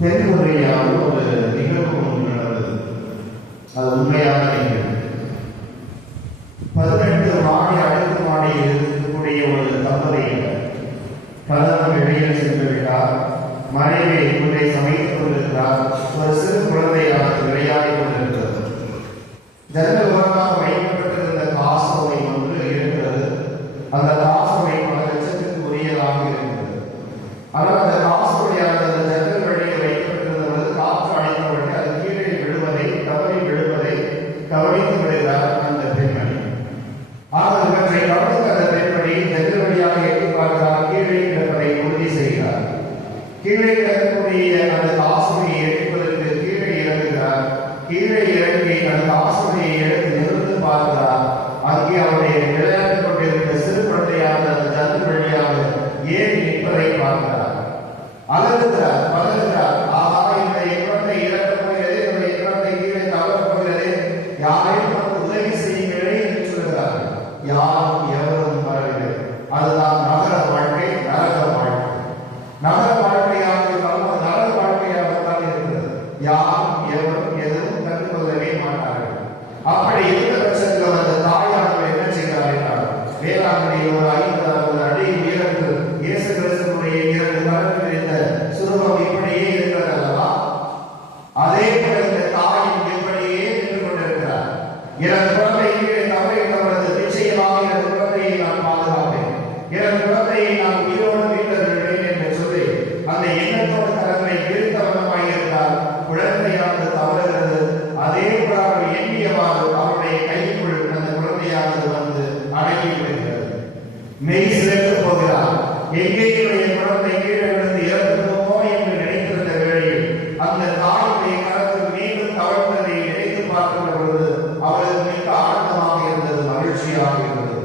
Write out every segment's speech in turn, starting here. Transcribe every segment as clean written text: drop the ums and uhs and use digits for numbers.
தென்கொரியாவில் ஒரு நிகழ்வு ஒன்று நடந்தது. அது உண்மையான நிகழ்வு. 18 மாடி அடுக்குமாடியில் இருக்கக்கூடிய ஒரு தம்பதியினர் கணவன் வெளியில் சென்று விட்டார். மனைவி உள்ளே சமைத்துக் கொண்டிருக்கிறார். ஒரு சிறு குழந்தையாக விளையாடி கொண்டிருக்கிறது. ஜன்னல் ஓரமாக வைக்கப்பட்டிருந்த காசோலை ஒன்று இருக்கிறது. அந்த காசோலை பல லட்சத்துக்கு உரியதாக இருக்கிறது. ஆனால் அந்த காசோலையானது அந்த ஜன்னல் வழியில் வைக்கப்பட்டிருந்தது காற்று அடைந்தவுடனே அது கீழே விழுவதை தவறி விழுவதை கவனித்து விடுகிறார் அந்த பெண்மணி. ஆனால் இவற்றை கவனித்த அந்த பெண்மணி ஜன்னல் வழியாக எட்டி பார்க்கிறார். கீழே கிடப்பதை உறுதி செய்கிறார். கீழே கிடக்கக்கூடிய அந்த காசோலையை எடுப்பதற்கு கீழே இறங்குகிறார். கீழே இறங்கி அந்த காசோலையை எடுத்து நிறுத்து பார்க்கிறார். அங்கே அவருடைய விளையாட்டுக் கொண்டிருந்த சிறு குழந்தையாக அந்த ஜன்னல் வழியாக ஏறி நிற்பதை பார்க்கிறார். அலறுகிறார், பதறுகிறார். ஆகா, என்னுடைய குழந்தை இறக்கப் போகிறது, என்னுடைய குழந்தை கீழே தவறப் போகிறது, யாரையும் நமக்கு உதவி செய்யுங்களே என்று சொல்கிறார். யாரும் எவரும் வரவில்லை. அதுதான் நகர வாழ்க்கை, நரக வாழ்க்கை. நகர வாழ்க்கையாக இருந்தாலும் நரக வாழ்க்கையாகத்தான் இருக்கிறது. யாரும் எவரும் எதுவும் கண்டுகொள்ளவே மாட்டார்கள். அப்படி இருந்த பட்சத்தில் அந்த தாயானவர் என்ன செய்கிறார் என்றால், வேளாண்மையில் ஒரு 50 அடி உயரத்தில் இயேசு கிறிஸ்துவுடைய 2 கரங்கள் இருந்த சுரூபம் இப்படியே இருக்கிறது அல்லவா? அதே போல இந்த தாயும் இப்படியே நின்று கொண்டிருக்கிறார். எனது குழந்தை கீழே தவறிவிட்டவரது நிச்சயமாக எனது குழந்தையை நான் பாதுகாப்பேன், எனது குழந்தையை நான் உயிரோடு மீட்டெடுப்பேன் என்று சொல்லி அந்த எண்ணத்தோடு கரங்களை விரித்தவனமாய் இருந்தால் குழந்தையானது தவறுகிறது. அதே போல அவர் எண்ணியவாறு அவருடைய கைக்குள் அந்த குழந்தையானது வந்து அடங்கி விடுகிறது. மெய் சிறந்து போகிறார். எங்கே என்னுடைய குழந்தை கீழே விழுந்து இறந்துவிடுமோ என்று நினைத்திருந்த வேளையில் அந்த தாயுடைய கரத்தில் மீண்டும் தவறுவதை நினைத்து பார்க்கின்ற பொழுது அவளுக்கு மிக ஆனந்தமாக இருந்தது, மகிழ்ச்சியாக இருந்தது.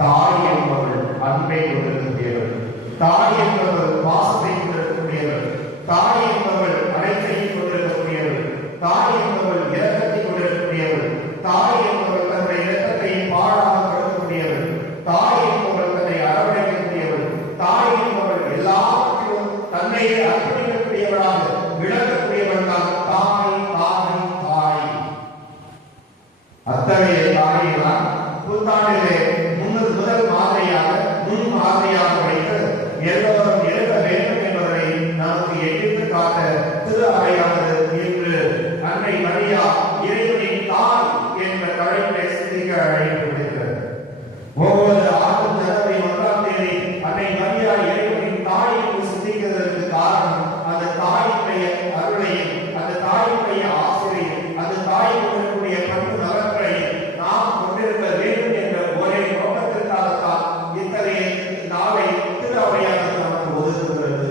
தாய் என்பவள் அன்பை கொண்டிருக்கக்கூடியவள், தாய் என்பவள் பாசத்தை கொண்டிருக்கக்கூடியவள், தாய் என்பவள் அனைத்தையும் கொண்டிருக்கக்கூடியவள், தாய் என்பவள் இரக்கத்தை கொண்டிருக்கக்கூடியவள், தாய் என்பவள் தன்னுடைய இரக்கத்தை பாழாக கொடுக்கக்கூடியவள், தாய் என்பவள் தன்னை அரவணைக்கக்கூடியவள், தாய் என்பவள் எல்லாவற்றிலும் தன்னை அர்ப்பணிக்கக்கூடியவளாக விளக்கக்கூடியவள் தான் தாய். தாய் தாய் அத்தகைய தாயெல்லாம் புத்தாண்டிலே முதல் மாதிரியாக முன் மாதிரியாக வைத்து எல்லோரும் எழுத வேண்டும் என்பதை நமக்கு எதிர்த்து காட்ட திரு அவையானது இன்று அன்னை மரியா இறைவனின் தாய் என்ற தலைப்பை சிந்திக்க அழைக்கப்படுகிறது. ஒவ்வொரு ஆண்டும் ஜனவரி 1ஆம் தேதி அன்னை மரியா இறைவனின் தாய் என்று சிந்திக்கிறதற்கு காரணம் அந்த தாயினுடைய அருளையும் அந்த தாயினுடைய ஆசிரியையும் அந்த தாய் கொண்டிருக்கூடிய பண்பு நலன்களையும் நாம் கொண்டிருக்க வேண்டும் என்ற ஒரே நோக்கத்திற்காகத்தான் இத்தகைய நாளை திரு அவையானது நமக்கு ஒதுக்குகிறது.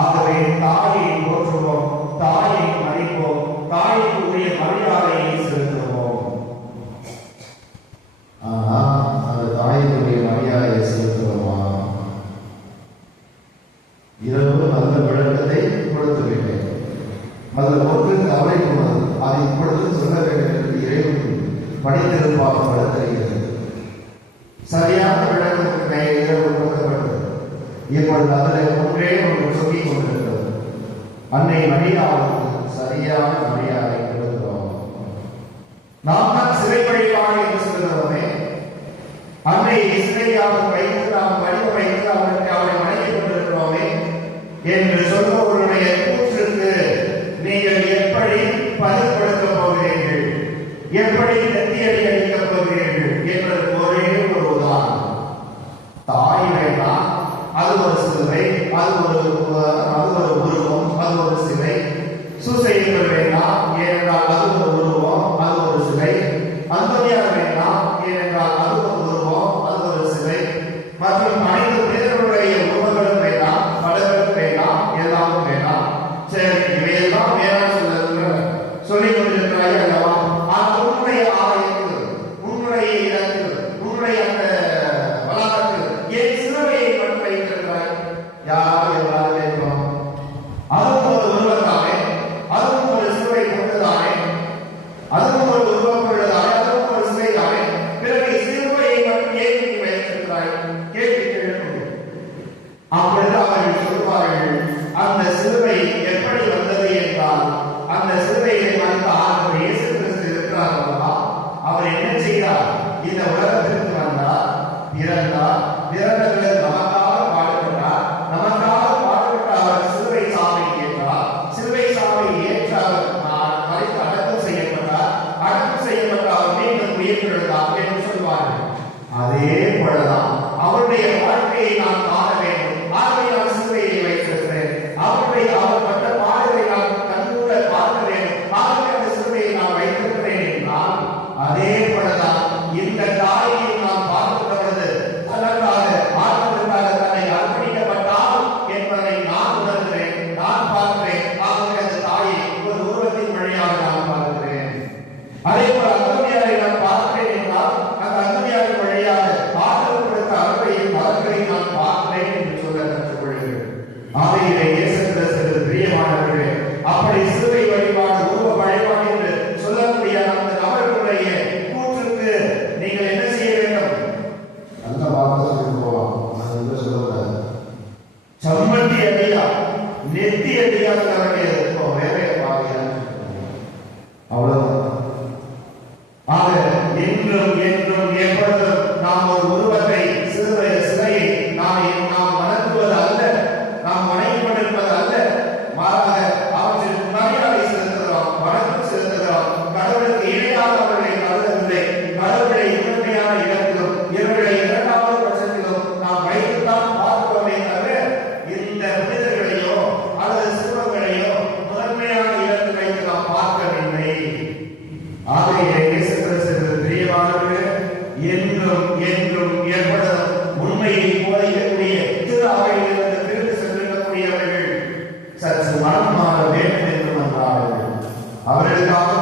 ஆகவே தாயை போற்றுவோம், தாயை மதிப்போம், தாய்க்கு உரிய மரியாதையை செலுத்துவோம். அந்த தாய்க்குரிய மரியாதையை செலுத்துவோமா? இரவு நல்ல விளக்கத்தை கொடுத்து விட்டேன். அதில் ஒன்று தவறை போனது, அதை இப்பொழுது சொல்ல வேண்டும் என்று இறைவன் படைத்திருப்பாக படுத்துகிறது. சரியான விளக்கத்திற்கு இரவு கொடுக்கப்பட்டது. இப்பொழுது அதில் ஒன்றே ஒன்று சொல்லிக் கொண்டிருக்கிறது. அன்னை மரியாவுக்கு சரியான மரியாதை கொடுக்கிறோம். நாம் தான் சிறைப்பழிப்பாடு என்று சொல்கிறோமே, அன்னை சிறையாக வைத்து நாம் வடிவமைத்து அவரை வணங்கிக் கொண்டிருக்கிறோமே என்று சொல்பவர்களுடைய கூற்றுக்கு நீங்கள் எப்படி பதில் கொடுக்க போகிறீர்கள், எப்படி நெத்தியடி அடிக்கப் போகிறீர்கள் என்பது ஒரே ஒரு உதாரணம். தாய் வேண்டாம், அது ஒரு சிலை, அது ஒரு உருவம், அது ஒரு சிலை. சுசைகள் வேண்டாம், ஏனென்றால் அது ஒரு உருவம், அது ஒரு சிலை. அந்தோனியார் வேண்டாம், ஏனென்றால் அது ஒரு உருவம், அது ஒரு சிலை. மற்றும் 5 பேர்களுடைய உருவங்களும் வேண்டாம், படங்களும் வேண்டாம், எல்லாமும் வேண்டாம். சரி, இவையெல்லாம் வேண்டாம் சொல்லிக் கொண்டிருக்கிறாய் அல்லவா? ஆனால் உன்னுடைய ஆலயத்தில், உன்னுடைய இடத்தில், உன்னுடைய அந்த வளாகத்தில் ஏன் சிலுவையை மட்டும் வைத்திருக்கிறாய்? யாரும் இயேசு கிறிஸ்துவுக்கு பிரியமானவர்களே, அப்படி சிலுவை வழிபாடு உருவ வழிபாடு என்று சொல்லக்கூடிய அந்த நபர்களுடைய கூற்றுக்கு நீங்கள் என்ன செய்ய வேண்டும்? அந்த வார்த்தை போகலாம். நான் என்ன சொல்றேன், சம்மட்டி அடியா நெத்தி அடியா சொல்ல வேண்டியது வேற பாருங்க. அவ்வளவுதான். ஆக என்றும் என்றும் எப்பொழுதும் நாம் ஒரு உருவத்தை சிலையை நாம் வணங்குவது அல்ல, நாம் வணங்கிக் கொண்டிருப்பது அல்ல, மாறாக அவற்றிற்கு மரியாதை செலுத்துகிறோம், வணக்கம் செலுத்துகிறோம். கடவுளுக்கு இணையாக அவர்களை கருதவில்லை. கடவுளை முதன்மையான இடத்திலும் இவர்களை இரண்டாவது பட்சத்திலும் நாம் வைத்துத்தான் பார்க்கிறோமே தவிர இந்த மனிதர்களையோ அல்லது சிறுவங்களையோ முதன்மையான இடத்தில் வைத்து நாம் பார்க்கவில்லை. ஆகையே இயேசு கிறிஸ்துவுக்கு பிரியமானவர்களே, என்றும் என்றும் எப்பொழுதும் உண்மையை போதிக்கக்கூடிய திரு அவையிலிருந்து பிரிந்து சென்றிருக்கக்கூடியவர்கள் சற்று மனம் மாற வேண்டும் என்று நம்புகிறார்கள். அவர்களுக்காக